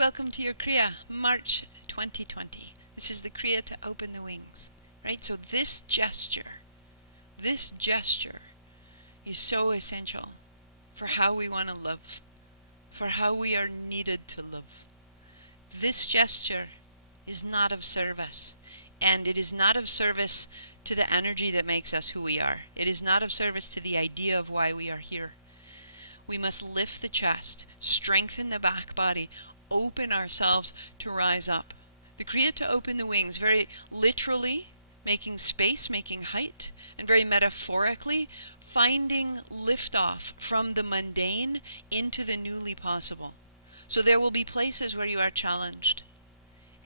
welcome to your kriya, March 2020. This is the kriya to open the wings, right? So this gesture is so essential for how we want to live, for how we are needed to live. This gesture is not of service, and it is not of service to the energy that makes us who we are. It is not of service to the idea of why we are here. We must lift the chest, strengthen the back body, open ourselves to rise up. The kriya to open the wings, very literally making space, making height, and very metaphorically finding liftoff from the mundane into the newly possible. So there will be places where you are challenged.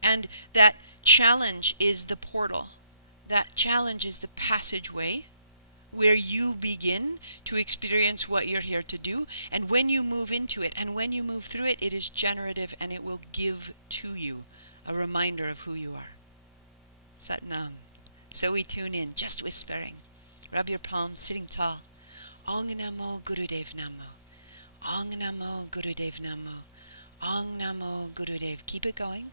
And that challenge is the portal. That challenge is the passageway where you begin to experience what you're here to do. And when you move into it and when you move through it, it is generative and it will give to you a reminder of who you are. Sat Nam. So we tune in, just whispering. Rub your palms, sitting tall. Ong Namo Gurudev Namo. Ong Namo Gurudev Namo. Ong Namo Gurudev. Keep it going.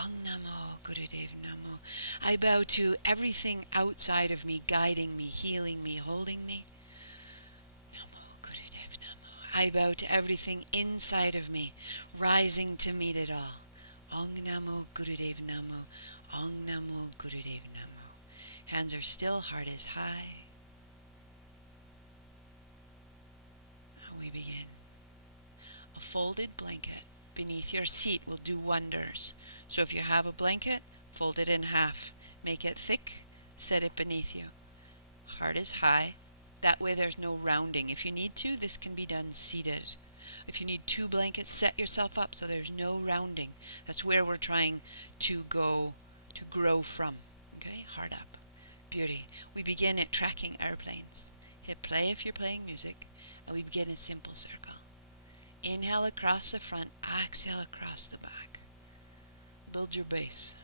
Ong Namo Gurudev Namo. I bow to everything outside of me, guiding me, healing me, holding me. Namo Gurudev Namo. I bow to everything inside of me, rising to meet it all. Ong Namo Gurudev Namo. Ong Namo Gurudev Namo. Hands are still, heart is high. Now we begin. A folded blanket beneath your seat will do wonders. So if you have a blanket, fold it in half. Make it thick, set it beneath you. Heart is high. That way there's no rounding. If you need to, this can be done seated. If you need 2 blankets, set yourself up so there's no rounding. That's where we're trying to go to grow from. Okay, heart up. Beauty. We begin at tracking airplanes. Hit play if you're playing music. And we begin a simple circle. Inhale across the front, exhale across the back. Build your base.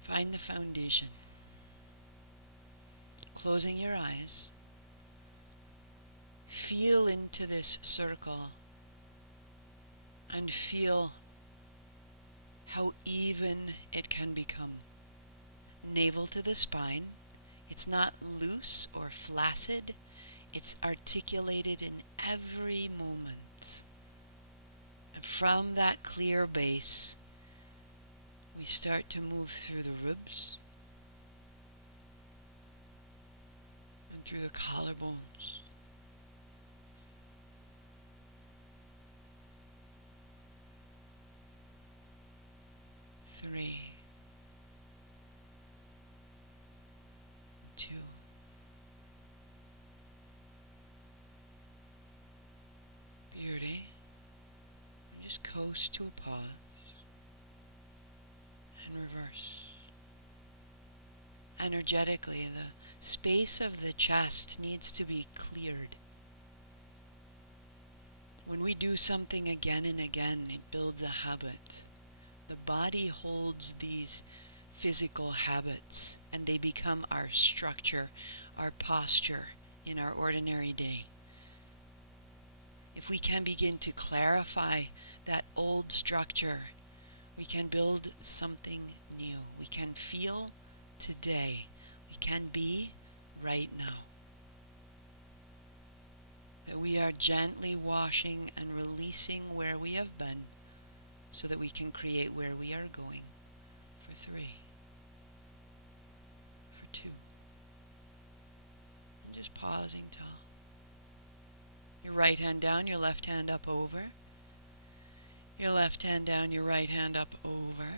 Find the foundation. Closing your eyes. Feel into this circle and feel how even it can become. Navel to the spine. It's not loose or flaccid. It's articulated in every moment. And from that clear base, we start to move through the ribs and through the collarbones. Three, 2, beauty. Just coast to a pause. Reverse. Energetically, the space of the chest needs to be cleared. When we do something again and again, it builds a habit. The body holds these physical habits, and they become our structure, our posture in our ordinary day. If we can begin to clarify that old structure, we can build something new. We can feel today. We can be right now. That we are gently washing and releasing where we have been so that we can create where we are going. For 3. For 2. And just pausing till your right hand down, your left hand up over. Your left hand down, your right hand up over.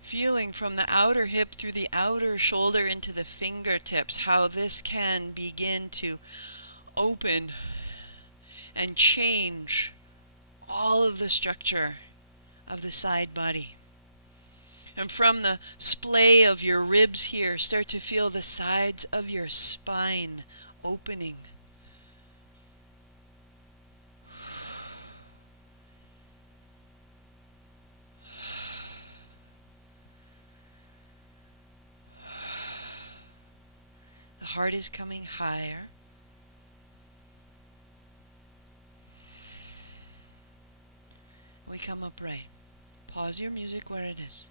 Feeling from the outer hip through the outer shoulder into the fingertips, how this can begin to open and change all of the structure of the side body. And from the splay of your ribs here, start to feel the sides of your spine opening. Heart is coming higher. we come upright. Pause your music where it is.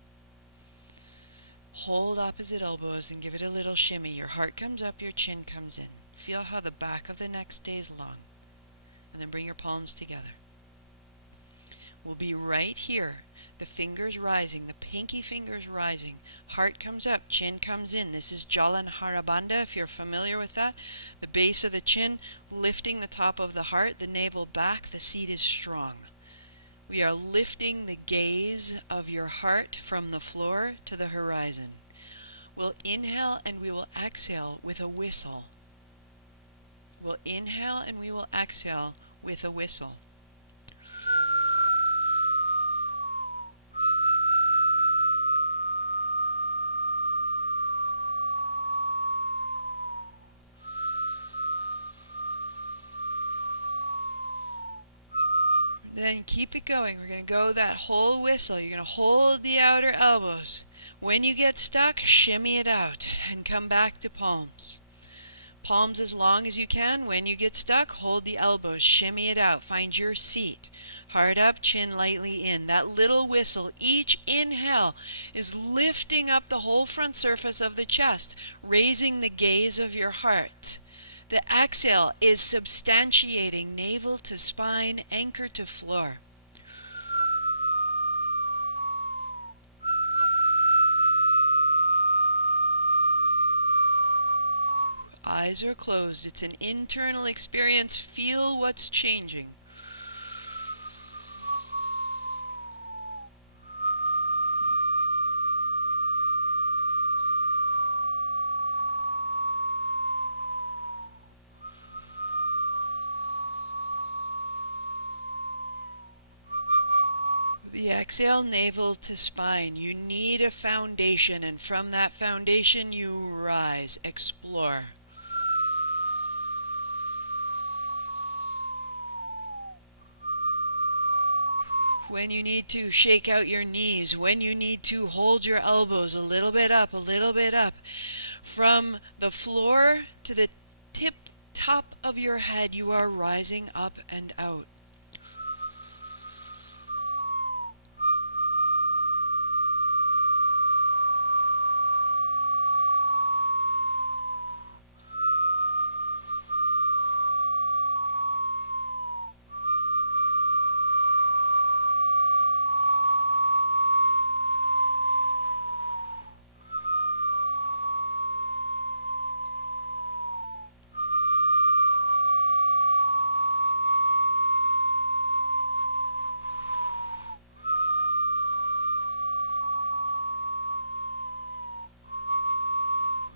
Hold opposite elbows and give it a little shimmy. Your heart comes up, your chin comes in. Feel how the back of the neck stays long. And then bring your palms together. We'll be right here. The fingers rising, the pinky fingers rising. Heart comes up, chin comes in. This is Jalandhara Bandha, if you're familiar with that. The base of the chin lifting the top of the heart, the navel back, the seat is strong. We are lifting the gaze of your heart from the floor to the horizon. We'll inhale and we will exhale with a whistle. We'll inhale and we will exhale with a whistle. Then keep it going. We're going to go that whole whistle. You're going to hold the outer elbows. When you get stuck, shimmy it out and come back to palms. Palms as long as you can. When you get stuck, hold the elbows, shimmy it out. Find your seat. Heart up, chin lightly in. That little whistle, each inhale is lifting up the whole front surface of the chest, raising the gaze of your heart. The exhale is substantiating navel to spine, anchor to floor. Eyes are closed. It's an internal experience. Feel what's changing. The exhale, navel to spine. You need a foundation, and from that foundation you rise, explore. When you need to shake out your knees, when you need to hold your elbows a little bit up, from the floor to the top of your head, you are rising up and out.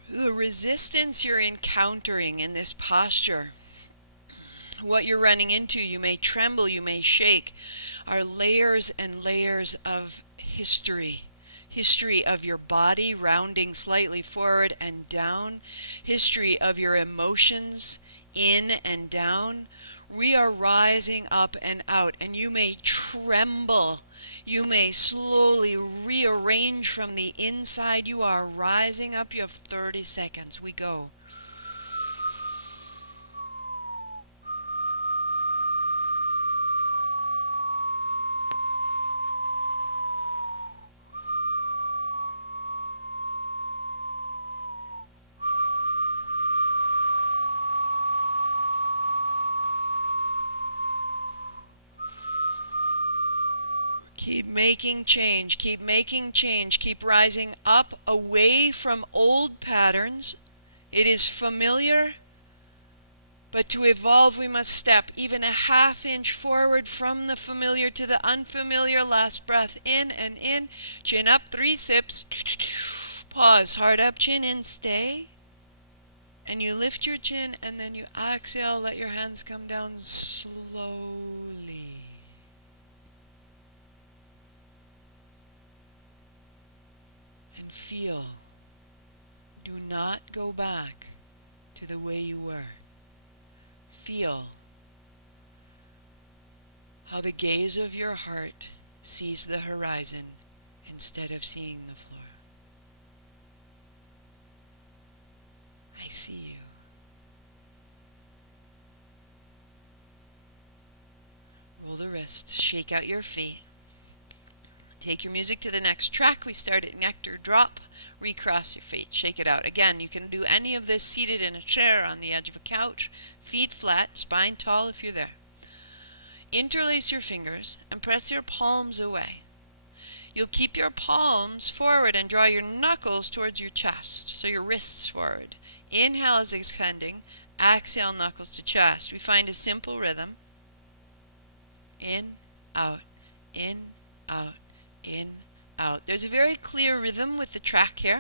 The resistance you're encountering in this posture, what you're running into, you may tremble, you may shake, are layers and layers of history. History of your body rounding slightly forward and down. History of your emotions in and down. We are rising up and out, and you may tremble. You may slowly rearrange from the inside. You are rising up. You have 30 seconds. We go. Keep making change, keep making change, keep rising up away from old patterns. It is familiar, but to evolve we must step even a half inch forward from the familiar to the unfamiliar. Last breath in and in, chin up, 3 sips, pause, heart up, chin in, stay. And you lift your chin and then you exhale, let your hands come down slowly. Feel. Do not go back to the way you were. Feel how the gaze of your heart sees the horizon instead of seeing the floor. I see you. Roll the wrists, shake out your feet. Take your music to the next track. We start at nectar drop. Recross your feet. Shake it out. Again, you can do any of this seated in a chair, on the edge of a couch, feet flat, spine tall if you're there. Interlace your fingers and press your palms away. You'll keep your palms forward and draw your knuckles towards your chest, so your wrists forward. Inhale is extending. Exhale, knuckles to chest. We find a simple rhythm. In, out, in, out, in, out. There's a very clear rhythm with the track here.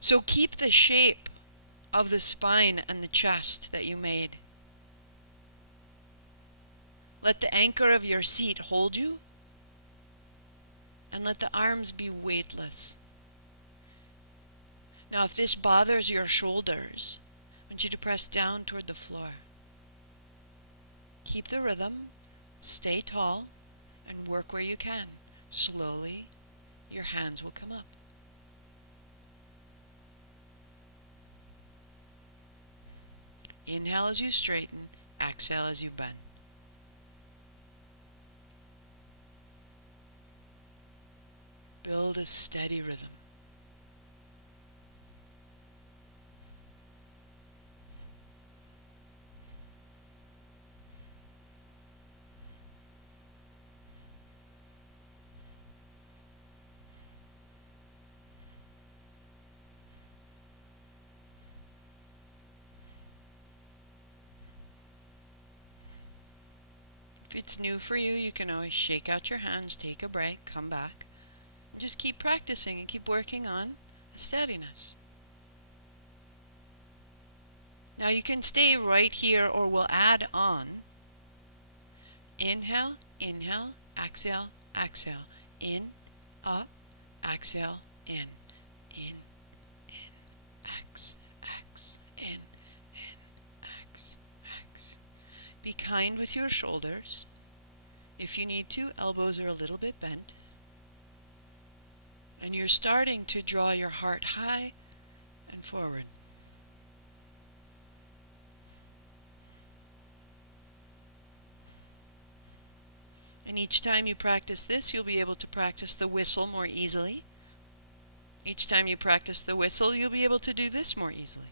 So keep the shape of the spine and the chest that you made. Let the anchor of your seat hold you, and let the arms be weightless. Now, if this bothers your shoulders, I want you to press down toward the floor. Keep the rhythm, stay tall, and work where you can. Slowly, your hands will come up. Inhale as you straighten, exhale as you bend. Build a steady rhythm. If it's new for you, you can always shake out your hands, take a break, come back. Just keep practicing and keep working on steadiness. Now you can stay right here, or we'll add on. Inhale, inhale, exhale, exhale. In, up, exhale, in, ex, in, ex. Be kind with your shoulders. If you need to, elbows are a little bit bent. And you're starting to draw your heart high and forward. And each time you practice this, you'll be able to practice the whistle more easily. Each time you practice the whistle, you'll be able to do this more easily.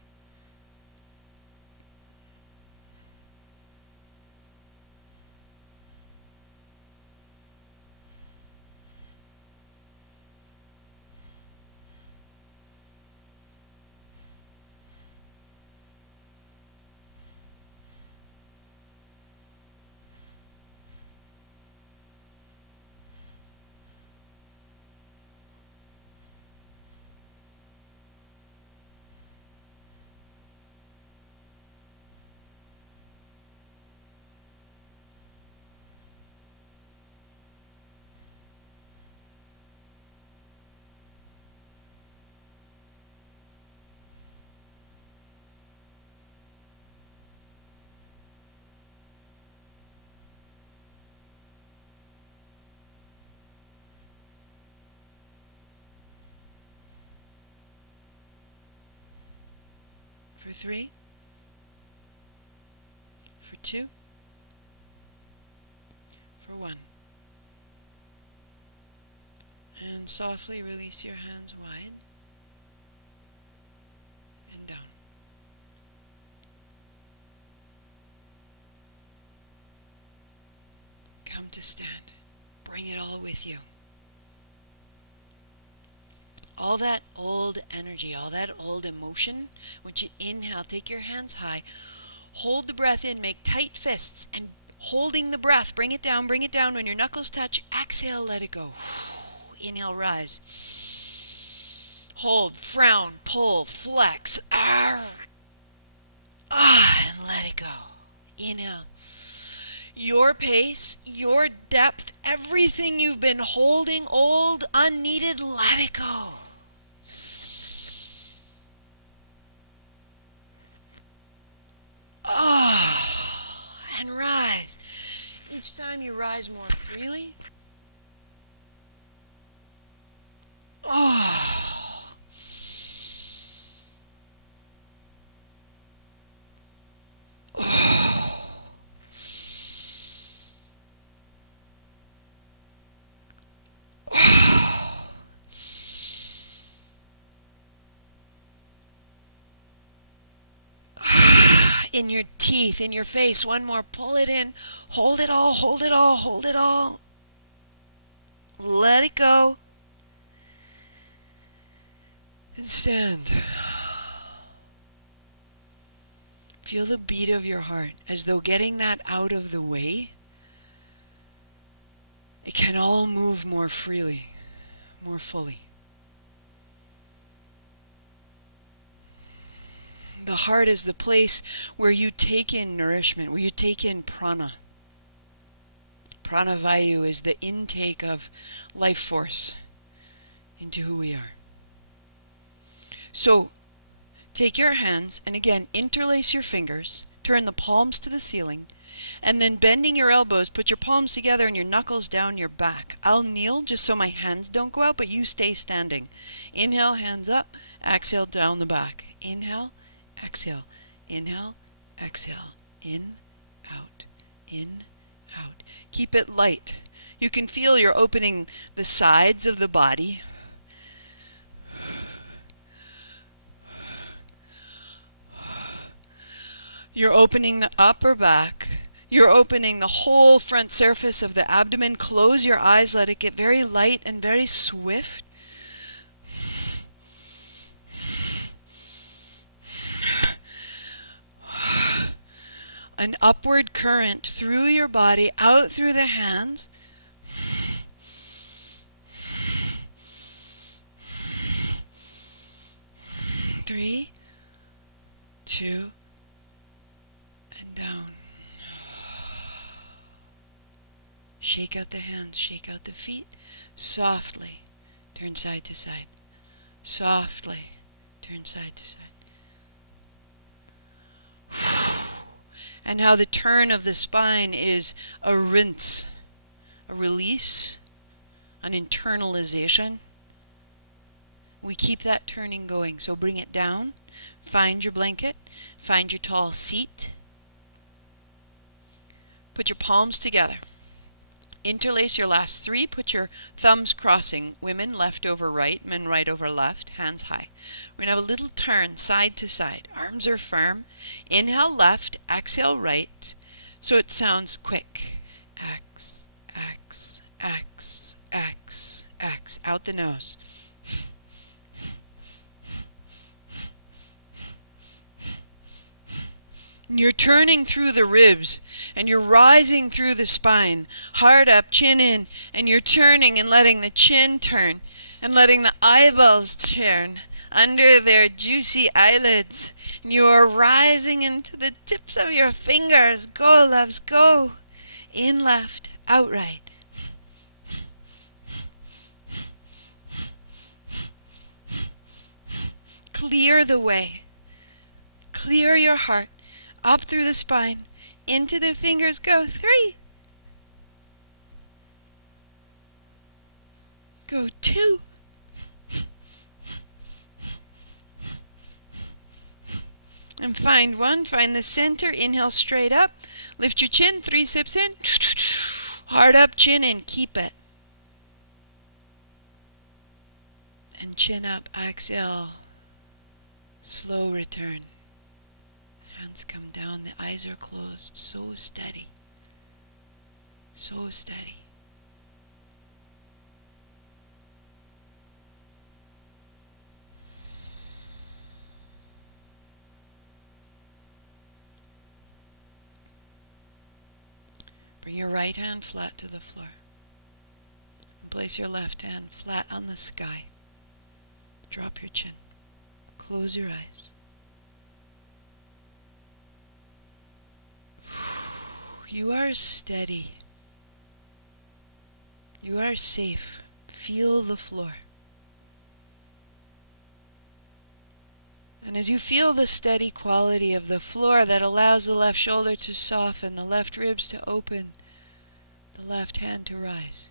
For 3, for 2, for 1. And softly release your hands wide and down. Come to stand. Bring it all with you. All that old energy, all that old emotion, when you inhale, take your hands high, hold the breath in, make tight fists, and holding the breath, bring it down. When your knuckles touch, exhale, let it go. Inhale, rise. Hold, frown, pull, flex, and let it go. Inhale. Your pace, your depth, everything you've been holding old, unneeded, let it go. And rise. Each time you rise more freely. Oh. in your teeth, in your face. One more. Pull it in. Hold it all, hold it all, hold it all. Let it go. And stand. Feel the beat of your heart, as though getting that out of the way, it can all move more freely, more fully. The heart is the place where you take in nourishment, where you take in prana. Pranavayu is the intake of life force into who we are. So, take your hands and again interlace your fingers, turn the palms to the ceiling, and then bending your elbows, put your palms together and your knuckles down your back. I'll kneel just so my hands don't go out, but you stay standing. Inhale, hands up, exhale, down the back. Inhale, exhale, inhale, exhale, in, out, in, out. Keep it light. You can feel you're opening the sides of the body. You're opening the upper back. You're opening the whole front surface of the abdomen. Close your eyes. Let it get very light and very swift. An upward current through your body, out through the hands. Three, two, and down. Shake out the hands, shake out the feet. Softly, turn side to side. Softly, turn side to side. And how the turn of the spine is a rinse, a release, an internalization. We keep that turning going. So bring it down, find your blanket, find your tall seat. Put your palms together. Interlace your last three. Put your thumbs crossing. Women left over right, men right over left, hands high. We're going to have a little turn side to side. Arms are firm. Inhale left, exhale right. So it sounds quick. X, X, X, X, X. Out the nose. You're turning through the ribs and you're rising through the spine, heart up, chin in, and you're turning and letting the chin turn and letting the eyeballs turn under their juicy eyelids. And you are rising into the tips of your fingers. Go, loves, go. In left, out right. Clear the way. Clear your heart. Up through the spine, into the fingers, go. 3. Go 2. And find 1, find the center, inhale straight up, lift your chin, 3 sips in, heart up, chin in, keep it. And chin up, exhale, slow return. Hands come down, the eyes are closed, so steady, so steady. Bring your right hand flat to the floor. Place your left hand flat on the sky. Drop your chin. Close your eyes. You are steady. You are safe. Feel the floor. And as you feel the steady quality of the floor that allows the left shoulder to soften, the left ribs to open, the left hand to rise.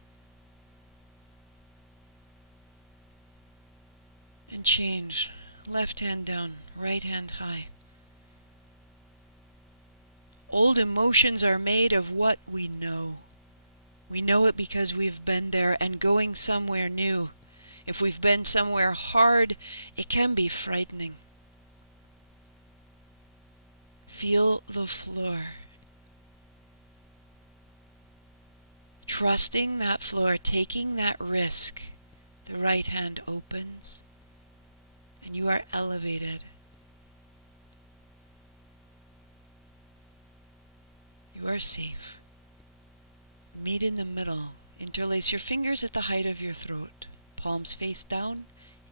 And change. Left hand down, right hand high. Old emotions are made of what we know. We know it because we've been there and going somewhere new. If we've been somewhere hard, it can be frightening. Feel the floor. Trusting that floor, taking that risk, the right hand opens and you are elevated. You are safe. Meet in the middle. Interlace your fingers at the height of your throat. Palms face down.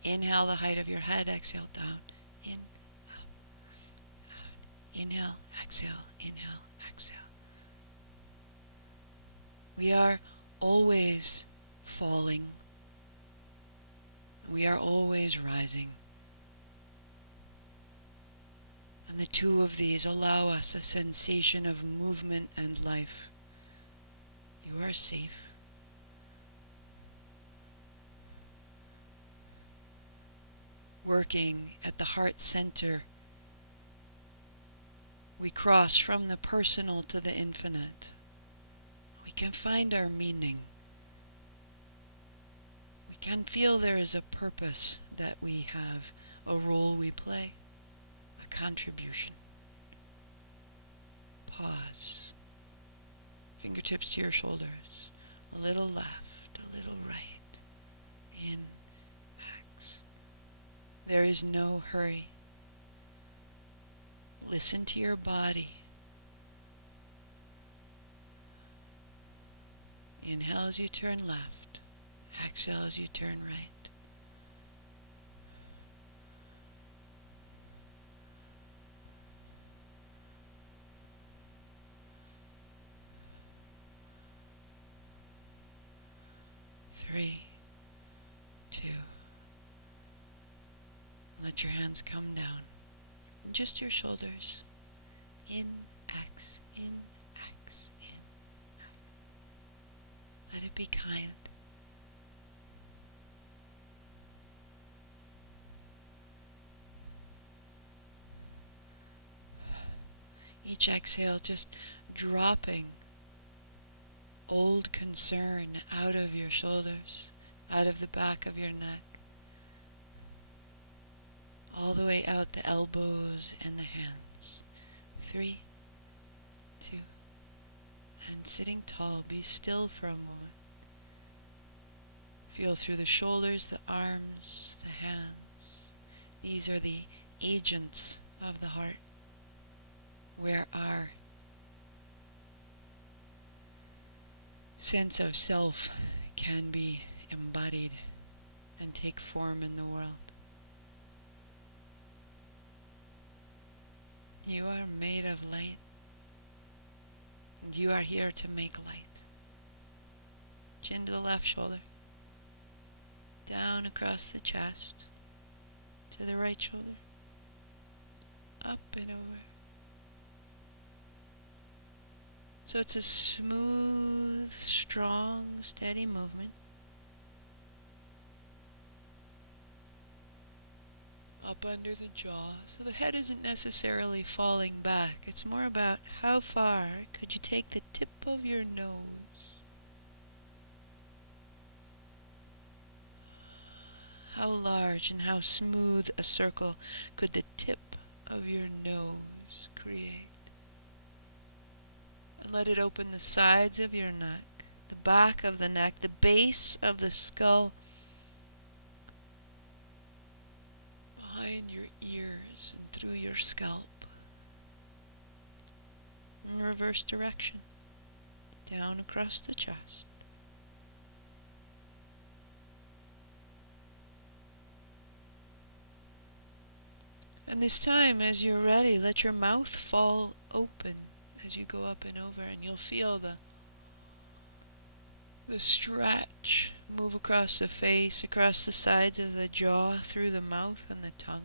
Inhale the height of your head. Exhale down. In, out, out. Inhale, exhale, inhale, exhale. We are always falling. We are always rising. And the two of these allow us a sensation of movement and life. You are safe. Working at the heart center, we cross from the personal to the infinite. We can find our meaning. We can feel there is a purpose that we have, a role we play, a contribution. Pause. Fingertips to your shoulders. A little left, a little right. In, X. There is no hurry. Listen to your body. Inhale as you turn left. Exhale as you turn right. Three, two. Let your hands come down. Just your shoulders. In, X, in, X, in. Let it be kind. Each exhale just dropping old concern out of your shoulders, out of the back of your neck, all the way out the elbows and the hands. 3, 2, and sitting tall, be still for a moment. Feel through the shoulders, the arms, the hands. These are the agents of the heart, where our sense of self can be embodied and take form in the world. You are made of light, and you are here to make light. Chin to the left shoulder, down across the chest, to the right shoulder, up and over. So it's a smooth, strong, steady movement. Up under the jaw. So the head isn't necessarily falling back. It's more about how far could you take the tip of your nose. How large and how smooth a circle could the tip of your nose create? And let it open the sides of your neck, the back of the neck, the base of the skull, behind your ears and through your scalp. In reverse direction, down across the chest. And this time, as you're ready, let your mouth fall open as you go up and over, and you'll feel the stretch move across the face, across the sides of the jaw, through the mouth and the tongue.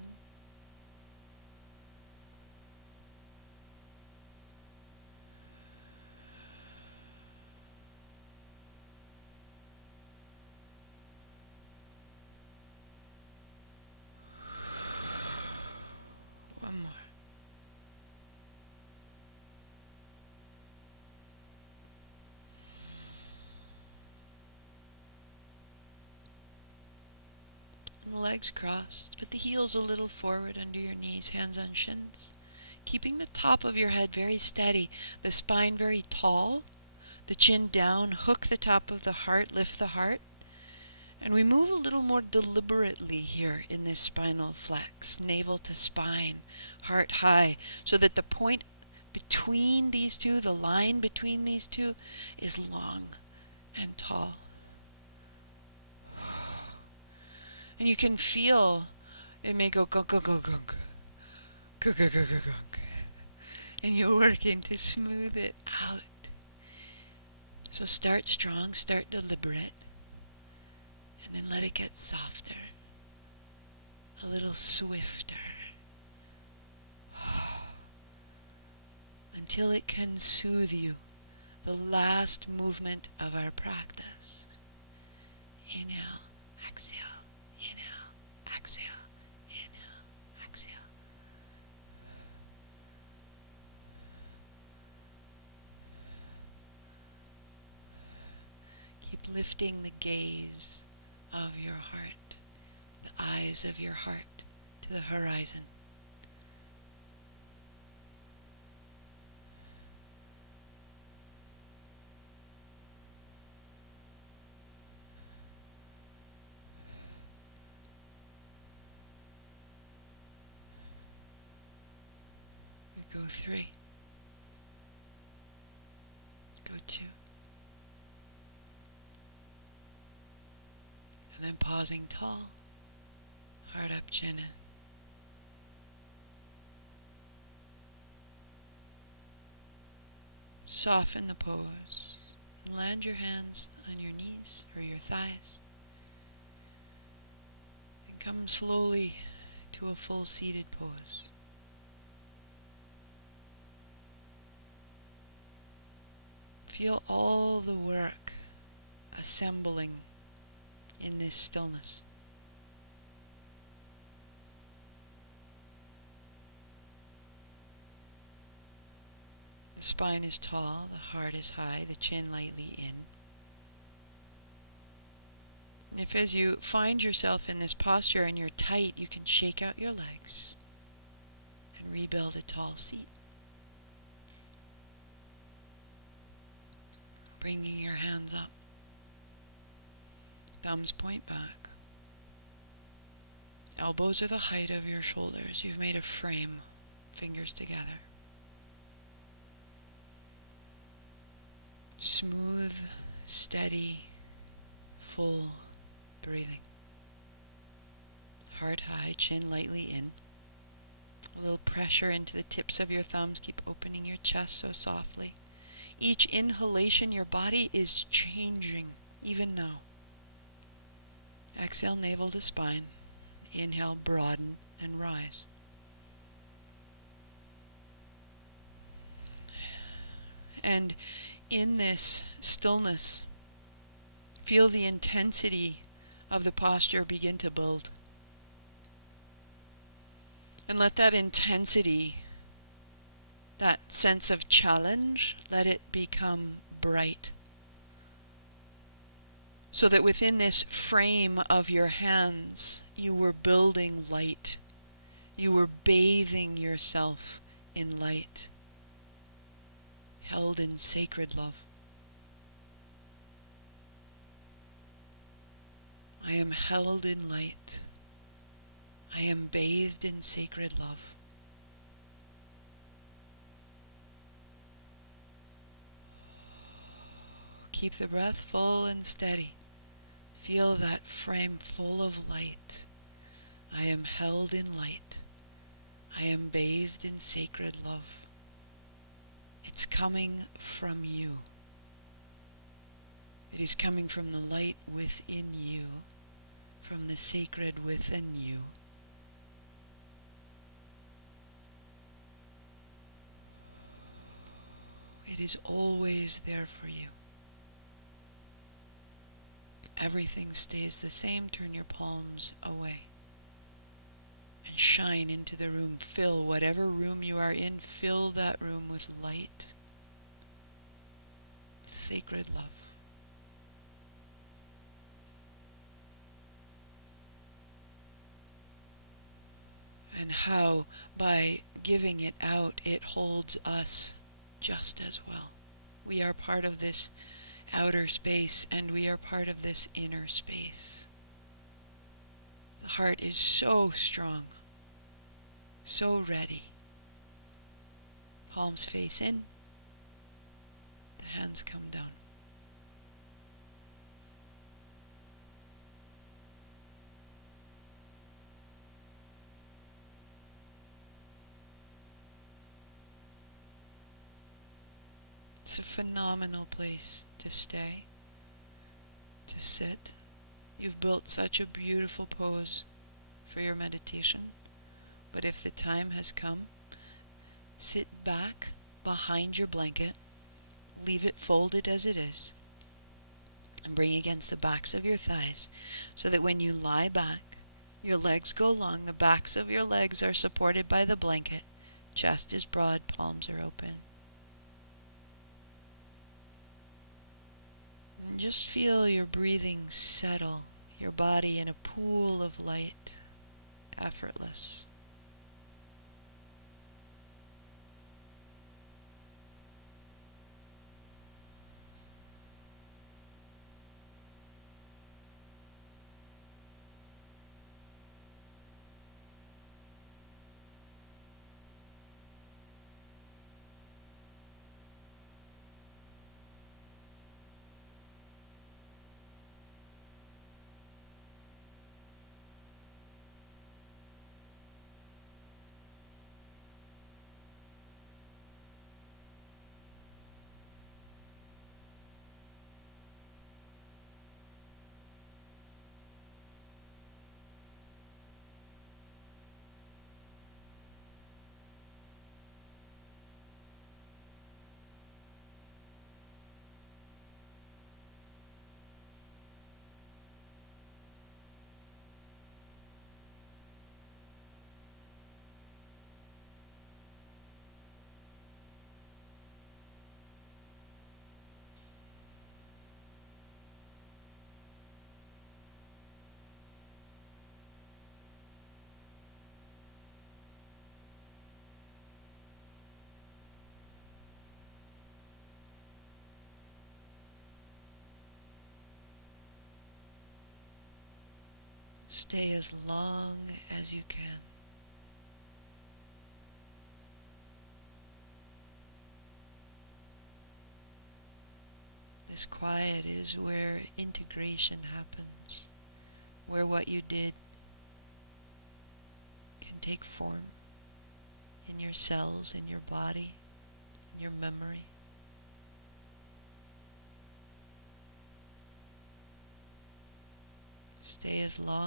Legs crossed, but the heels a little forward under your knees, hands on shins. keeping the top of your head very steady, the spine very tall, the chin down, hook the top of the heart, lift the heart. And we move a little more deliberately here in this spinal flex, navel to spine, heart high, so that the point between these two, the line between these two, is long and tall. And you can feel it may go gunk, gunk, gunk, gunk, gunk, gunk, gunk, gunk, gunk. And you're working to smooth it out. So start strong, start deliberate, and then let it get softer, a little swifter, until it can soothe you, the last movement of our practice. Inhale, exhale, inhale, exhale, inhale, exhale. Keep lifting the gaze of your heart, the eyes of your heart to the horizon. We go 3. Go 2. And then pausing tall, heart up, chin in. Soften the pose. Land your hands on your knees or your thighs. And come slowly to a full seated pose. Feel all the work assembling in this stillness. The spine is tall, the heart is high, the chin lightly in. If as you find yourself in this posture and you're tight, you can shake out your legs and rebuild a tall seat. Bringing your hands up. Thumbs point back. Elbows are the height of your shoulders. You've made a frame, fingers together. Smooth, steady, full breathing. Heart high, chin lightly in. A little pressure into the tips of your thumbs. Keep opening your chest so softly. Each inhalation, your body is changing, even now. Exhale, navel to spine. Inhale, broaden and rise. And in this stillness, feel the intensity of the posture begin to build. And let that intensity, that sense of challenge, let it become bright. So that within this frame of your hands, you were building light. You were bathing yourself in light, held in sacred love. I am held in light. I am bathed in sacred love. Keep the breath full and steady. Feel that frame full of light. I am held in light. I am bathed in sacred love. It's coming from you. It is coming from the light within you, from the sacred within you. It is always there for you. Everything stays the same. Turn your palms away and shine into the room. Fill whatever room you are in, fill that room with light, sacred love. And how by giving it out, it holds us just as well. We are part of this outer space, and we are part of this inner space. The heart is so strong, so ready. Palms face in, the hands come down. It's a phenomenal place to stay, to sit. You've built such a beautiful pose for your meditation, but if the time has come, sit back behind your blanket, leave it folded as it is, and bring against the backs of your thighs so that when you lie back, your legs go long, the backs of your legs are supported by the blanket, chest is broad, palms are open. And just feel your breathing settle, your body in a pool of light, effortless. Stay as long as you can. This quiet is where integration happens, where what you did can take form in your cells, in your body, in your memory. Stay as long